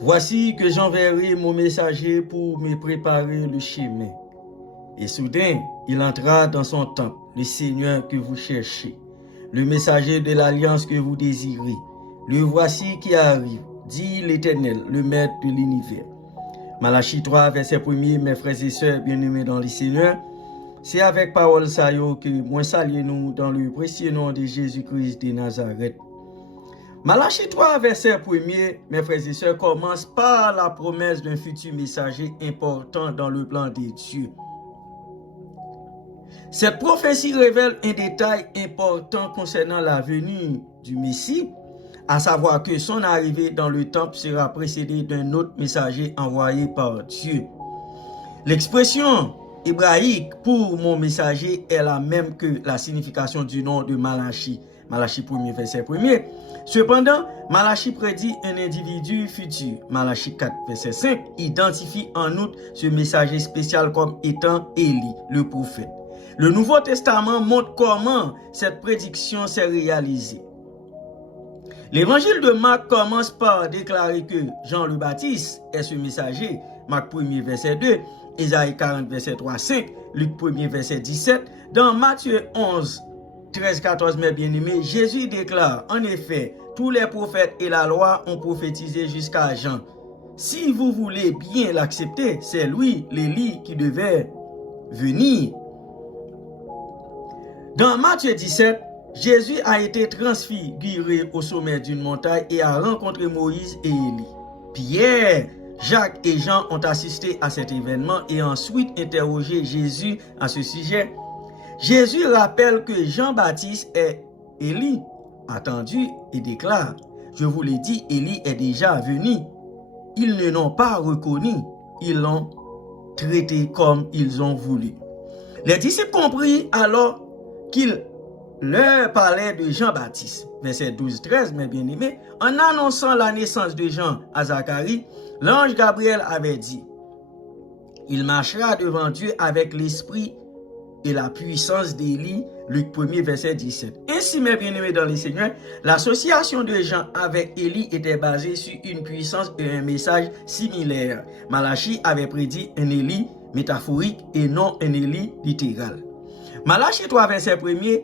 Voici que j'enverrai mon messager pour me préparer le chemin. Et soudain, il entra dans son temple, le Seigneur que vous cherchez, le messager de l'alliance que vous désirez. Le voici qui arrive, dit l'Éternel, le Maître de l'univers. Malachie 3, verset 1er, mes frères et sœurs bien-aimés dans le Seigneur, c'est avec parole ça que moi saluons nous dans le précieux nom de Jésus-Christ de Nazareth. Malachie 3, verset 1er, mes frères et sœurs, commence par la promesse d'un futur messager important dans le plan de Dieu. Cette prophétie révèle un détail important concernant la venue du Messie, à savoir que son arrivée dans le temple sera précédée d'un autre messager envoyé par Dieu. L'expression hébraïque pour mon messager est la même que la signification du nom de Malachie. Malachie 1er, verset 1er. Cependant, Malachie prédit un individu futur. Malachie 4, verset 5 identifie en outre ce messager spécial comme étant Élie, le prophète. Le Nouveau Testament montre comment cette prédiction s'est réalisée. L'évangile de Marc commence par déclarer que Jean le Baptiste est ce messager. Marc 1er, verset 2, Ésaïe 40, verset 3, 5, Luc 1er, verset 17. Dans Matthieu 11, 13, 14, mes bien-aimés, Jésus déclare, en effet, tous les prophètes et la loi ont prophétisé jusqu'à Jean. Si vous voulez bien l'accepter, c'est lui, l'Élie, qui devait venir. Dans Matthieu 17, Jésus a été transfiguré au sommet d'une montagne et a rencontré Moïse et Élie. Pierre, Jacques et Jean ont assisté à cet événement et ensuite interrogé Jésus à ce sujet. Jésus rappelle que Jean-Baptiste est Élie, attendu, et déclare, je vous l'ai dit, Élie est déjà venu. Ils ne l'ont pas reconnu, ils l'ont traité comme ils ont voulu. Les disciples comprirent alors qu'il leur parlait de Jean-Baptiste. Verset 12-13, mes bien-aimés, en annonçant la naissance de Jean à Zacharie, l'ange Gabriel avait dit, il marchera devant Dieu avec l'esprit et la puissance d'Élie, Luc 1er, verset 17. Ainsi, mes bien-aimés dans le Seigneur, l'association de Jean avec Élie était basée sur une puissance et un message similaires. Malachie avait prédit un Élie métaphorique et non un Élie littéral. Malachie 3, verset 1er,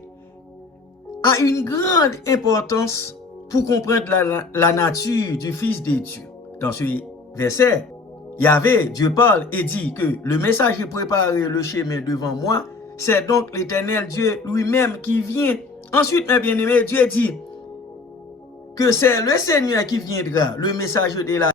a une grande importance pour comprendre la nature du Fils de Dieu. Dans ce verset, Yahvé, Dieu parle et dit que le messager préparait le chemin devant moi. C'est donc l'Éternel Dieu lui-même qui vient. Ensuite, mes bien-aimés, Dieu dit que c'est le Seigneur qui viendra, le messager de la